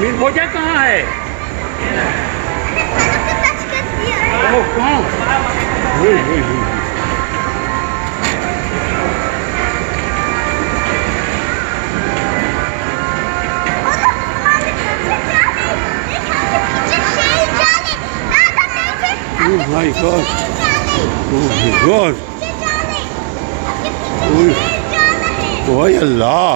मीर भोजा कहाँ है? कहाँ? Oh my God! Oh my God! Oh Allah!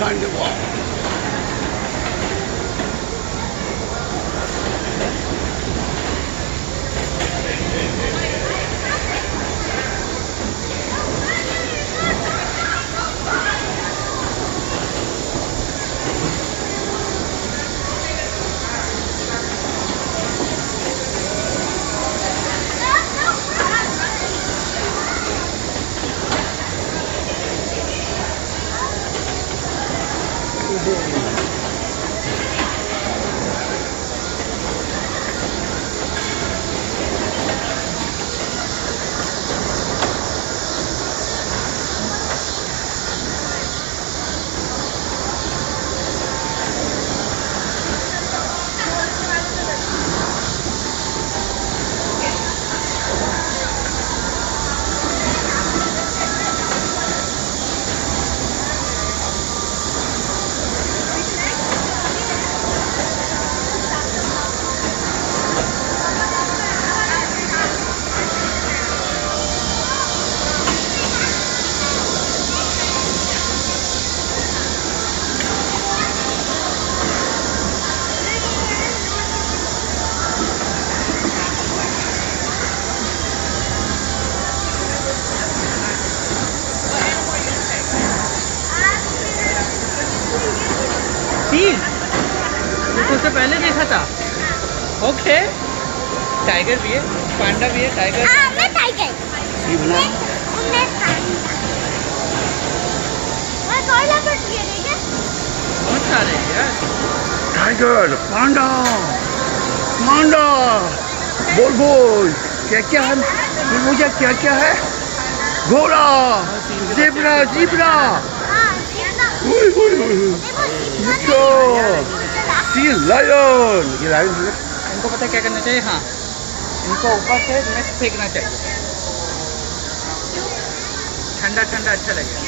Kind of wall. उससे पहले देखा था। ओके, टाइगर भी है, पांडा भी है, टाइगर। मैं टाइगर। मैं कोई लेपर्ड भी है, देखिए। बहुत सारे हैं यार। टाइगर, पांडा, पांडा, बोल बोल, क्या क्या है? मुझे क्या क्या है? घोड़ा, ज़ेब्रा, ज़ेब्रा। सी लायन, ये लायन है। इनको पता क्या करना चाहिए? हाँ, इनको ऊपर से नेक्स्ट फेंकना चाहिए। ठंडा ठंडा अच्छा लगेगा।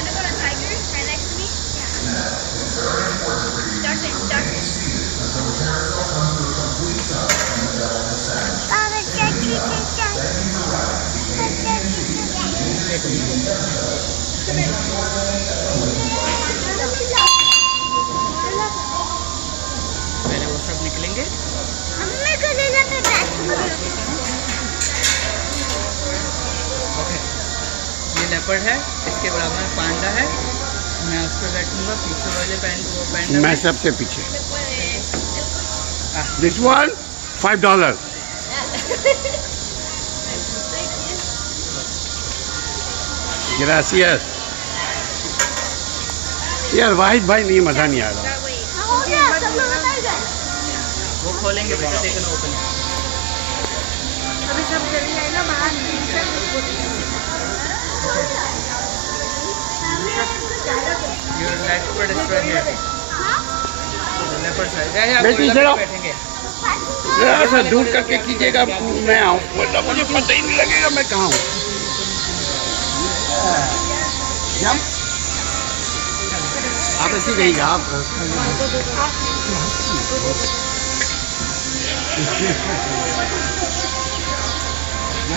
पहले वो सब निकलेंगे। ओके, ये लेपर्ड है, इसके बराबर में पांडा है। मैं उस पर बैठूंगा, पीछे वाले पैंडा मैं सबसे पीछे। This one, $5. Gracias. यार वाहिद भाई नहीं, मजा नहीं आ रहा। वो खोलेंगे बेटा, देखना ओपन। अभी सब जल्दी आए ना बाहर। Your leopard is right here. Leopard side. बेटी चलो। बैठेंगे। जरा सा दूर करके कीजिएगा, मैं आऊँ, वरना मुझे पता ही नहीं लगेगा मैं कहाँ हूँ। आप ऐसे रहिएगा आप। मैं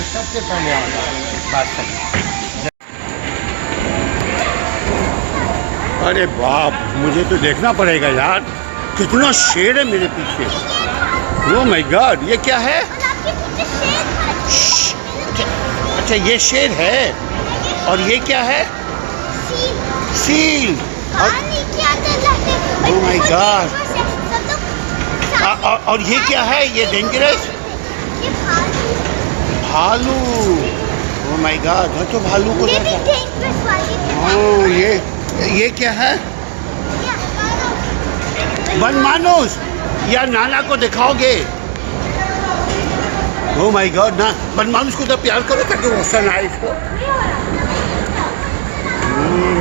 सबसे पहले आता बात करने। अरे बाप, मुझे तो देखना पड़ेगा यार, कितना शेर है मेरे पीछे। ओह माय गॉड, ये क्या है? और आपके पीछे शेर है। अच्छा ये शेर है, और ये क्या है? सील। सील। हाँ, नीचे आते रहते हैं। Oh my God. सब लोग और ये क्या है? ये डेंजरस ये भालू। भालू। ओह माय गॉड, तो भालू को ये भी देखा। डेंजरस वाली थी। ओह, ये क्या है? वन मानुस, या नाना को दिखाओगे? ओह माय गॉड, ना वन मानुस को तो प्यार करो ताकि वो सन आए इसको।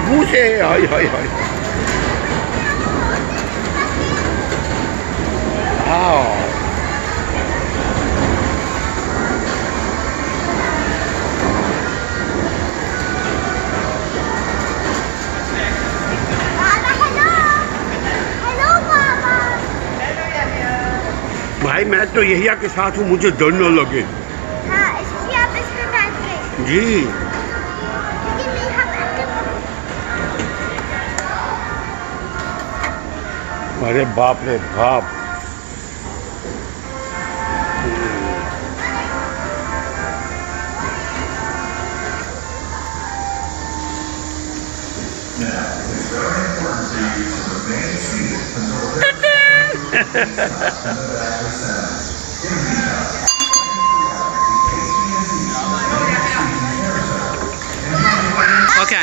मुझे हाय हाय हाय। आओ। भाई मैं तो यही के साथ हूँ, मुझे डर न लगे। हाँ, इसलिए आप इसमें बैठ गए। जी। लेकिन नहीं, हम अरे बाप रे बाप। ओके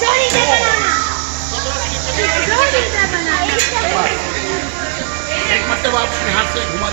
चोरी से बनाना। चोरी से बनाना। एक मतलब आप अपने हाथ से घुमा